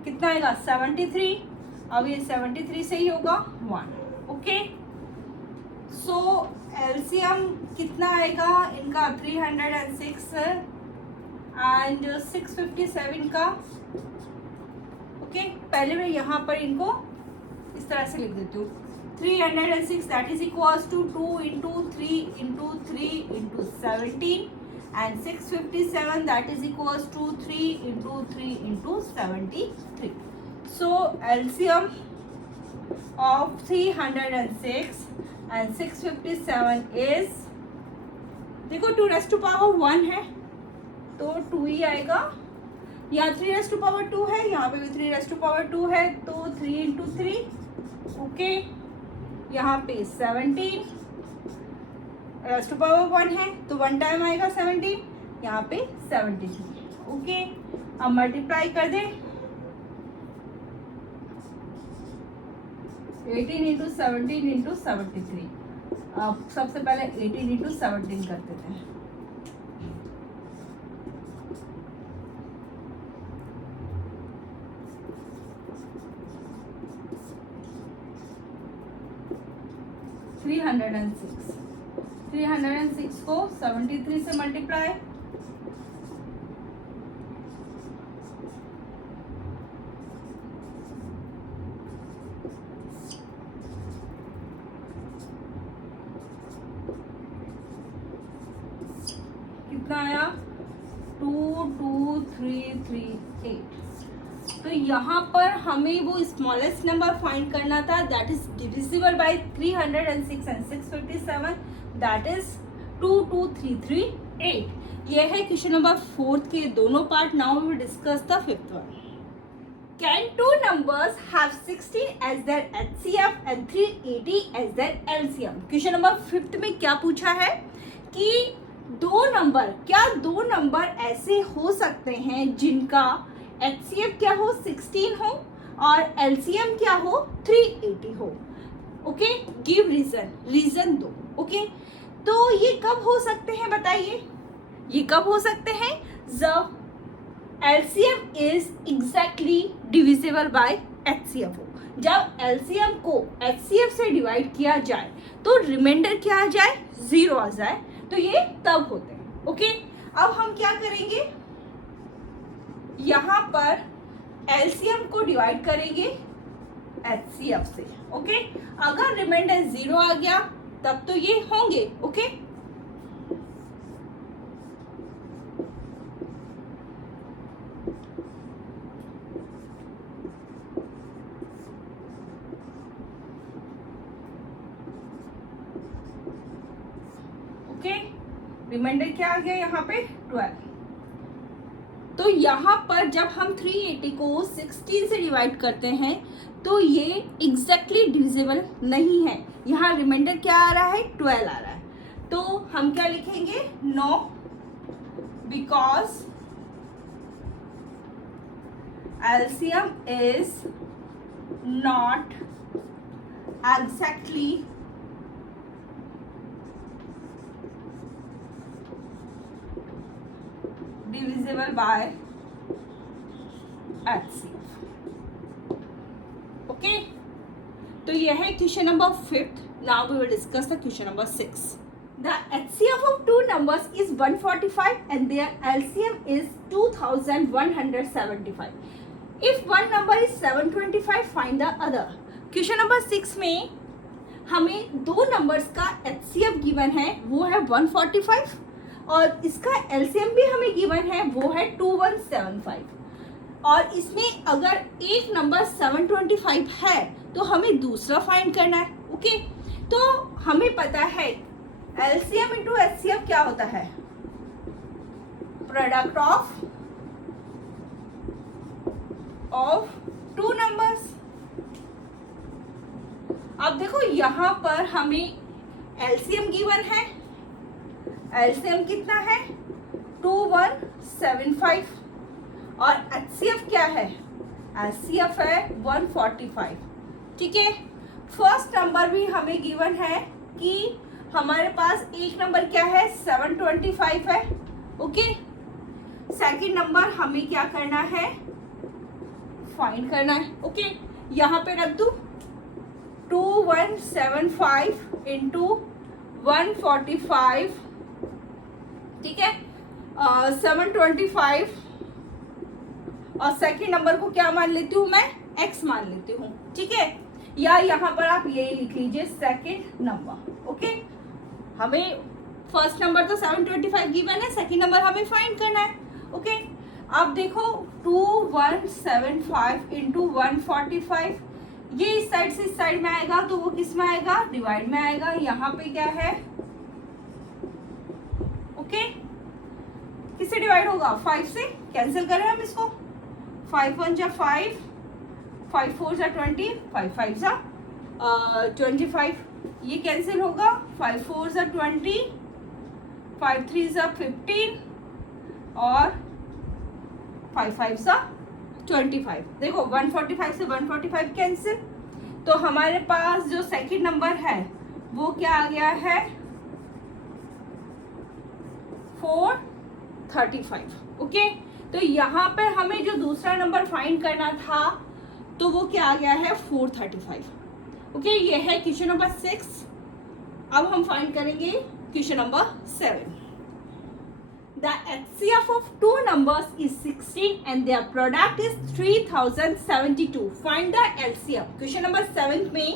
कितना आएगा 73। अब ये 73 से ही होगा 1। ओके, सो एलसीएम कितना आएगा इनका 306 एंड 657 का। ओके, पहले मैं यहाँ पर इनको इस तरह से लिख देती हूँ। 306 that is equals to 2 into 3 into 3 into 17 and 657 that is equals to 3 into 3 into 73। So LCM of 306 and 657 is, देखो 2 रेज़ टू पावर 1 है तो 2 ही आएगा। यहाँ 3 रेज़ टू पावर 2 है, यहाँ पे भी 3 रेज़ टू पावर 2 है, तो 3 इंटू 3। ओके, यहाँ पे 17 रेज़ टू पावर 1 है तो 1 टाइम आएगा 17, यहाँ पे 73। ओके, अब मल्टीप्लाई कर दे। 18 इंटू 17 इंटू 73। अब सबसे पहले 18 इंटू 17 कर देते हैं। थ्री 306 को 73 से मल्टीप्लाई, कितना आया 22338। तो यहाँ पर हमें वो स्मॉलेस्ट नंबर फाइंड करना था that is divisible by 306 and 657 that is 22338। ये है क्वेश्चन नंबर 4 के दोनों part. Now we will discuss the 5th one. Can two numbers have 16 as their HCF and 380 as their LCM? Question number 5th में क्या पूछा है कि क्या दो नंबर ऐसे हो सकते हैं जिनका HCF क्या हो 16 हो और LCM क्या हो 380 हो। ओके, गिव रीजन दो। ओके, तो ये कब हो सकते हैं बताइए, ये कब हो सकते हैं जब LCM is exactly divisible by HCF हो। जब LCM को HCF से डिवाइड किया जाए तो रिमाइंडर क्या आ जाए, 0 आ जाए, तो ये तब होते हैं। ओके, अब हम क्या करेंगे, यहाँ पर LCM को डिवाइड करेंगे HCF से। ओके, अगर रिमाइंडर 0 आ गया तब तो ये होंगे। ओके, रिमाइंडर क्या आ गया यहाँ पे 12। तो यहाँ पर जब हम 380 को 16 से डिवाइड करते हैं तो ये एग्जैक्टली डिविजिबल नहीं है। यहाँ रिमाइंडर क्या आ रहा है 12 आ रहा है, तो हम क्या लिखेंगे, no, because LCM is not exactly divisible by HCF. Okay, तो यह है question number 5. Now we will discuss the question number 6. The HCF of two numbers is 145 and their LCM is 2175. If one number is 725, find the other. Question number 6 में हमें दो numbers का HCF given है, वो है 145 और इसका LCM भी हमें गिवन है, वो है 2175. और इसमें अगर एक नंबर 725 है तो हमें दूसरा फाइंड करना है. ओके, तो हमें पता है LCM इंटू HCF क्या होता है, प्रोडक्ट ऑफ टू नंबर्स. अब देखो यहाँ पर हमें LCM गिवन है, LCM कितना है 2175 और HCF क्या है, HCF है 145. ठीक है, फर्स्ट नंबर भी हमें गिवन है कि हमारे पास एक नंबर क्या है 725 है. ओके, सेकंड नंबर हमें क्या करना है, फाइंड करना है. ओके, यहाँ पे रख दूं 2175 इंटू 145. ठीक है, 725 और सेकंड नंबर को क्या मान लेती हूँ मैं, x मान लेती हूँ. ठीक है, या यहाँ पर आप ये लिख लीजिए सेकंड नंबर. ओके, हमें फर्स्ट नंबर तो 725 गिवन है, सेकंड नंबर हमें फाइंड करना है. ओके, अब देखो 2175 इंटू 145, ये इस साइड से इस साइड में आएगा तो वो किस में आएगा, डिवाइड में आएगा. यहाँ पे क्या है, ओके, किससे डिवाइड होगा, 5 से. कैंसिल करें हम इसको, 5 1 जा 5, 5 4 जा 20, 5 5 जा 25. ये कैंसिल होगा, 5 4 जा 20, 5 3 जा 15 और 5 5 जा 25. देखो 145 से 145 कैंसिल, तो हमारे पास जो सेकंड नंबर है वो क्या आ गया है 435. ओके, तो यहाँ पे हमें जो दूसरा नंबर फाइंड करना था तो वो क्या आ गया है 435. ओके, ये है क्वेश्चन नंबर 6. अब हम फाइंड करेंगे question number 7. The HCF of two numbers is 16 and their product is 3072. Find the LCM. Question number 7 में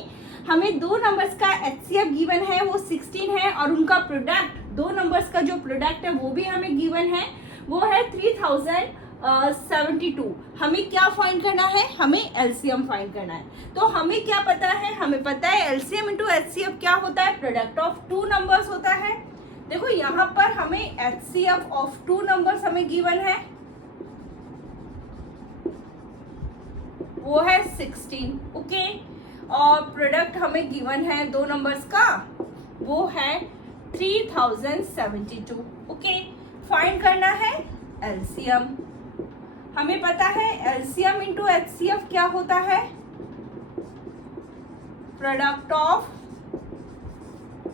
हमें दो नंबर्स का HCF गिवन है, वो 16 है और उनका प्रोडक्ट, दो नंबर्स का जो प्रोडक्ट है वो भी हमें गिवन है, वो है 3072. हमें क्या फाइंड करना है, हमें LCM फाइंड करना है. तो हमें क्या पता है, हमें पता है LCM इंटू HCF क्या होता है, प्रोडक्ट ऑफ टू नंबर्स होता है. देखो यहाँ पर हमें HCF ऑफ टू नंबर्स हमें गिवन है, वो है 16. ओके, और प्रोडक्ट हमें गिवन है दो नंबर्स का, वो है 3072. ओके, फाइंड करना है LCM. हमें पता है LCM इंटू HCF क्या होता है, प्रोडक्ट ऑफ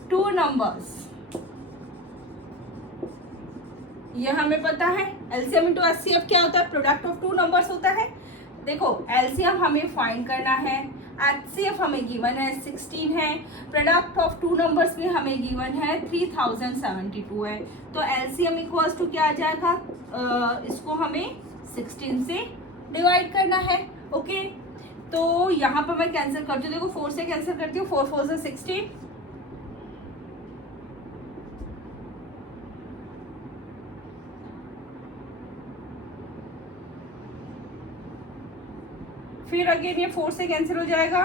टू नंबर्स. ये हमें पता है LCM इंटू HCF क्या होता है, प्रोडक्ट ऑफ टू नंबर्स होता है. देखो LCM हमें फाइंड करना है, HCF हमें गिवन है 16 है, प्रोडक्ट ऑफ टू नंबर्स में हमें गिवन है 3072 है. तो LCM इक्वल्स टू क्या आ जाएगा, इसको हमें 16 से डिवाइड करना है. ओके, तो यहाँ पर मैं कैंसिल करती हूँ, देखो 4 से कैंसिल करती हूँ, 4 4 से 16, फिर अगेन ये 4 से कैंसिल हो जाएगा,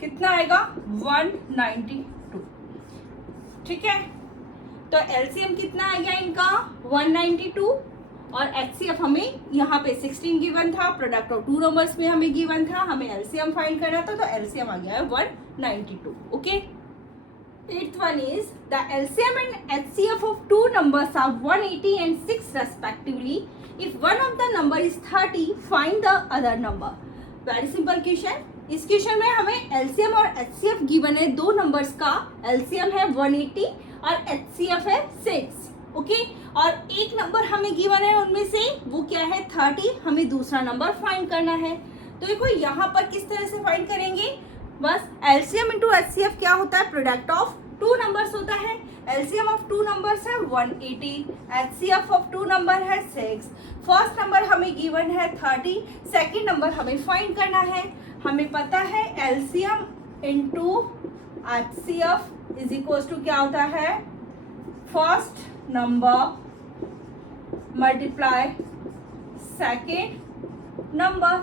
कितना आएगा 192. ठीक है, तो LCM कितना आ गया इनका 192 और HCF हमें यहाँ पे 16 गिवन था, प्रोडक्ट ऑफ टू नंबर्स में हमें गिवन था, हमें LCM फाइंड करना था, तो LCM आ गया है 192. Okay, 8th one is the LCM and HCF of two numbers are 180 and 6 respectively. If one of the number is 30, find the other number. Very simple question. इस question में हमें LCM और HCF given है, दो numbers का LCM है 180 और HCF है 6, ओके। और एक नंबर हमें गिवन है उनमें से, वो क्या है 30, हमें दूसरा नंबर फाइंड करना है। तो देखो यहाँ पर किस तरह से फाइंड करेंगे, बस एलसीएम इंटू एचसीएफ क्या होता है, प्रोडक्ट ऑफ टू नंबर्स होता है। एलसीएम ऑफ टू नंबर्स है 180, एचसीएफ ऑफ टू नंबर है 6। फर्स्ट नंबर हमें गिवन है 30, सेकंड नंबर हमें फाइंड करना है। हमें पता है LCM into HCF is equal to क्या होता है, first number multiply second number,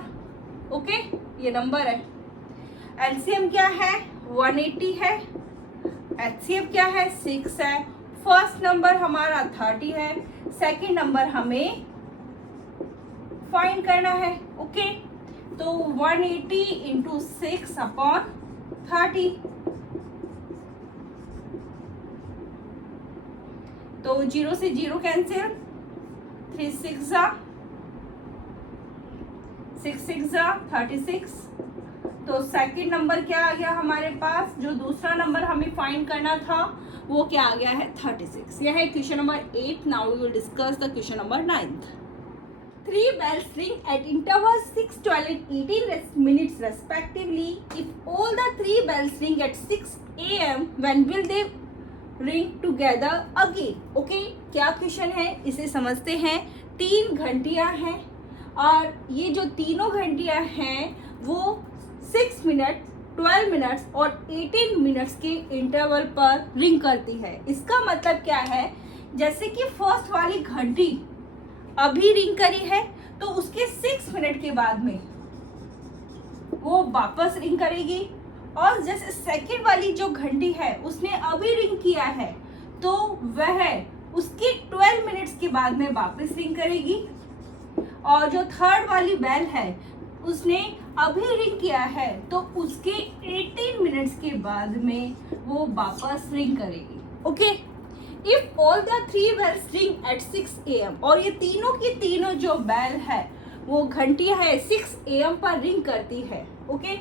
okay. ये नंबर है, एलसीएम क्या है 180 है, एचसीएफ क्या है 6 है, फर्स्ट नंबर हमारा 30 है, सेकंड नंबर हमें फाइंड करना है, ओके। तो 180 इंटू 6 अपॉन 30, तो 0 से 0 कैंसिल, 3 6 36। तो सेकंड नंबर क्या आ गया हमारे पास, जो दूसरा नंबर हमें फाइंड करना था वो क्या आ गया है 36। यह है question number 8। Now we will discuss the question number 9। 3 bells ring at intervals 6, 12 and 18 minutes respectively. If all the 3 bells ring at 6 a.m. when will they ring together again? Okay, क्या question है इसे समझते हैं। 3 घंटियां हैं और ये जो तीनों घंटियां हैं वो 6 मिनट, 12 मिनट्स और 18 मिनट्स के इंटरवल पर रिंग करती है। इसका मतलब क्या है, जैसे कि फर्स्ट वाली घंटी अभी रिंग करी है तो उसके 6 मिनट के बाद में वो वापस रिंग करेगी, और जैसे सेकंड वाली जो घंटी है उसने अभी रिंग किया है तो वह उसके 12 मिनट्स के बाद में वापस रिंग करेगी, और जो थर्ड वाली बेल है उसने अभी रिंग किया है तो उसके 18 मिनट्स के बाद में वो वापस रिंग करेगी, okay. If all the 3 bells ring at 6 a.m. और ये तीनों की तीनों जो बेल है वो घंटियां है 6 a.m. पर रिंग करती है, okay.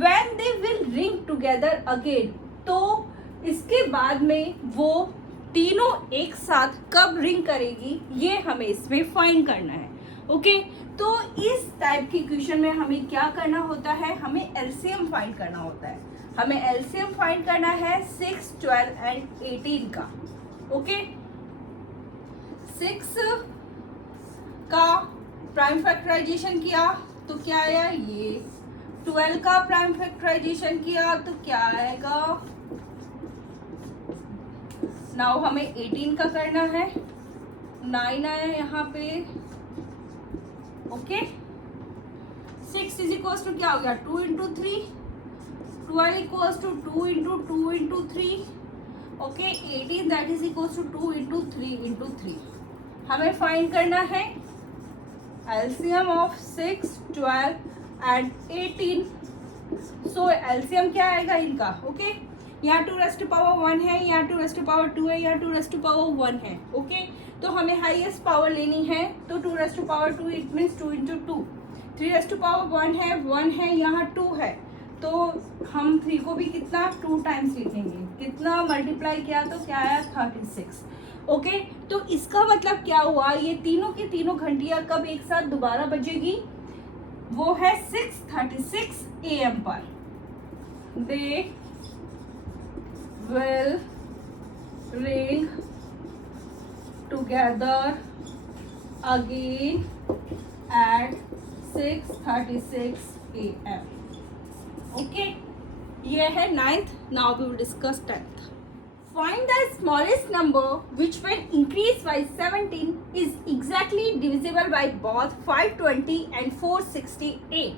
When they will ring together again, तो इसके बाद में वो तीनों एक साथ कब रिंग करेगी ये हमें इसमें फाइंड करना है, ओके। तो इस टाइप की क्वेश्चन में हमें क्या करना होता है, हमें एलसीएम फाइंड करना होता है। हमें एलसीएम फाइंड करना है 6, 12 एंड 18 का, ओके। 6 का प्राइम फैक्टराइजेशन किया तो क्या आया ये, 12 का प्राइम फैक्टराइजेशन किया तो क्या आएगा, नाउ हमें 18 का करना है, 9 आया यहाँ पे, ओके। 6 इज इक्वल्स टू क्या हो गया 2 into 3, 12 equals to 2 into 2 into 3, okay. 18 that is equals to 2 into 3 into 3। हमें फाइंड करना है LCM of 6, 12 and 18। So LCM क्या आएगा इनका, ओके। यहाँ 2 raised to power 1 है, यहाँ 2 raised to power 2 है, यहाँ 2 raised to power 1 है, ओके। तो हमें हाईएस्ट पावर लेनी है तो 2 raised to power 2 it means 2 into 2। 3 raised to power 1 है, यहाँ 2 है, तो हम 3 को भी कितना 2 टाइम्स लिखेंगे, कितना मल्टीप्लाई किया तो क्या आया 36, ओके। तो इसका मतलब क्या हुआ, ये तीनों की तीनों घंटियां कब एक साथ दोबारा बजेगी, वो है 6:36 AM पर। दे will ring together again at 6:36 AM, okay। ये है 9th। now we will discuss 10th। find the smallest number which when increased by 17 is exactly divisible by both 520 and 468।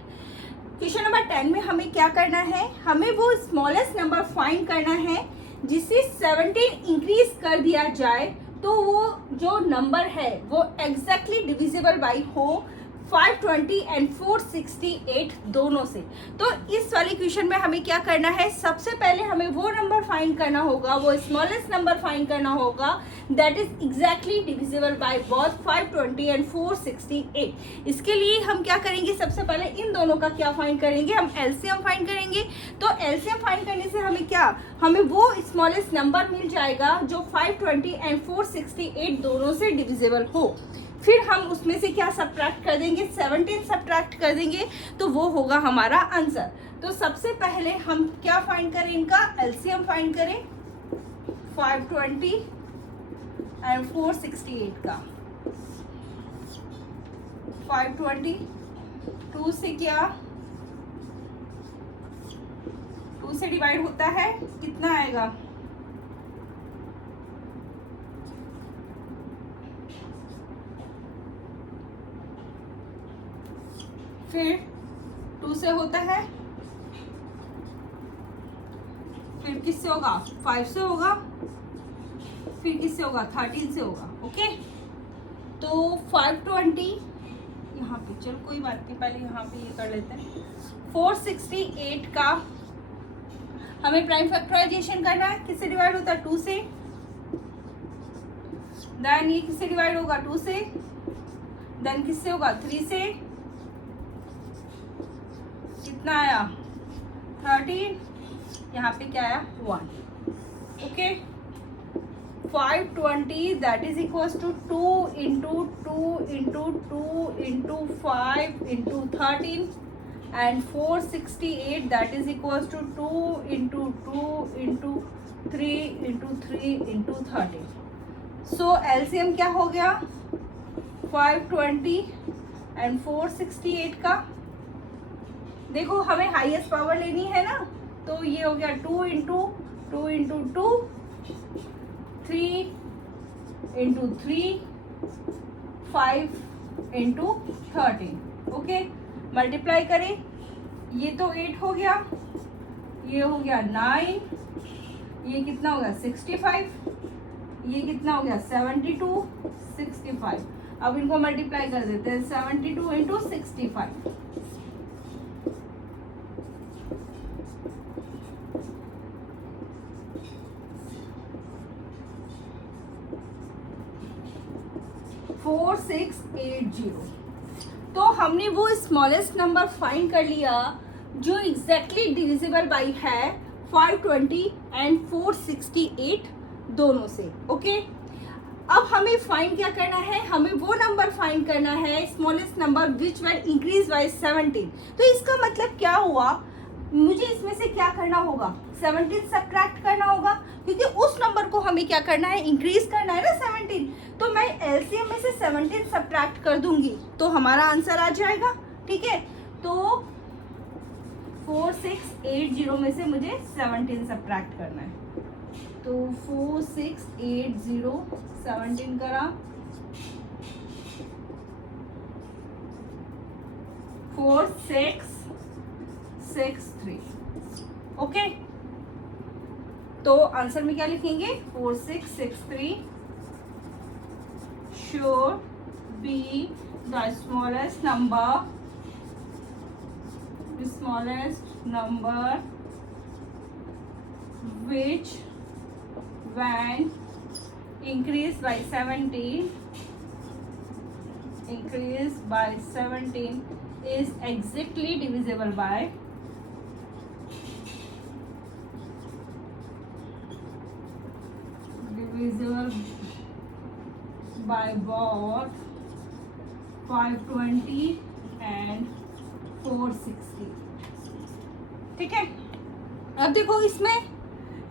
Question number 10 में हमें क्या करना है, हमें वो स्मॉलेस्ट नंबर फाइंड करना है जिसे 17 इंक्रीज कर दिया जाए तो वो जो नंबर है वो एग्जैक्टली डिविजिबल बाई हो 520 एंड 468 दोनों से। तो इस वाली क्वेश्चन में हमें क्या करना है, सबसे पहले हमें वो नंबर फाइंड करना होगा, वो स्मॉलेस्ट नंबर फाइंड करना होगा that is exactly divisible by both 520 and 468। इसके लिए हम क्या करेंगे, सबसे पहले इन दोनों का क्या फाइंड करेंगे, हम एलसीएम फाइंड करेंगे। तो एलसीएम फाइंड करने से हमें क्या, हमें वो स्मॉलेस्ट नंबर मिल जाएगा जो 520 एंड 468 दोनों से डिविजिबल हो। फिर हम उसमें से क्या सब्ट्रैक्ट कर देंगे, 17 सब्ट्रैक्ट कर देंगे, तो वो होगा हमारा आंसर। तो सबसे पहले हम क्या फाइंड करें, इनका एलसीएम फाइंड करें 520 एंड 468 का। 520 2 से क्या, 2 से डिवाइड होता है, कितना आएगा, फिर 2 से होता है, फिर किससे होगा, 5 से होगा, फिर किससे होगा, 13 से होगा। ओके, तो 520 यहाँ पे, चलो कोई बात नहीं, पहले यहाँ पे ये कर लेते हैं। 468 का हमें प्राइम फैक्टराइजेशन करना है, किससे डिवाइड होता है, 2 से। देन ये किससे डिवाइड होगा, 2 से। देन किससे होगा, 3 से। कितना आया, 13, यहाँ पे क्या आया, 1। Okay, 520 that is equals to 2 into 2 into 2 into 5 into 13 and 468 that is equals to 2 into 2 into 3 into 3 into 13। So LCM क्या हो गया, 520 एंड 468 का। देखो हमें हाईएस्ट पावर लेनी है ना, तो ये हो गया 2 into 2 into 2, 3 into 3, 5 into 13। Okay, multiply करें, ये तो 8 हो गया, ये हो गया 9, ये कितना हो गया 65, ये कितना हो गया 72, 65। अब इनको मल्टीप्लाई कर देते हैं, 72 इंटू 65, 4680। तो हमने वो स्मॉलेस्ट नंबर फाइंड कर लिया जो एग्जैक्टली डिविजिबल बाई है 520 एंड 468 दोनों से। ओके, अब हमें फाइंड क्या करना है, हमें वो नंबर फाइंड करना है smallest number which were increase by 17। तो इसका मतलब क्या हुआ, मुझे इसमें से क्या करना होगा, 17 सब्ट्रैक्ट करना होगा, क्योंकि उस नंबर को हमें क्या करना है, इंक्रीज करना है ना 17। तो मैं एलसीएम में से 17 सब्ट्रैक्ट कर दूंगी तो हमारा आंसर आ जाएगा। ठीक है, तो 4680 में से मुझे 17 सब्ट्रैक्ट करना है। तो 4680 17 करा, 4663। ओके, तो आंसर में क्या लिखेंगे, 4663 should be the smallest number which when increased by 17 is exactly divisible by both 520 and 460। ठीक है, अब देखो इसमें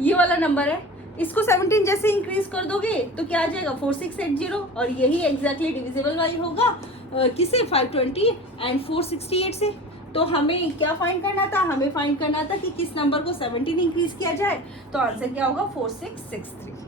ये वाला नंबर है, इसको 17 जैसे इंक्रीज कर दोगे तो क्या आ जाएगा 4680, और यही एग्जैक्टली डिविजिबल बाई होगा किसे, 520 एंड 468 से। तो हमें क्या फाइंड करना था, हमें फाइंड करना था कि किस नंबर को 17 इंक्रीज किया जाए, तो आंसर क्या होगा 4663।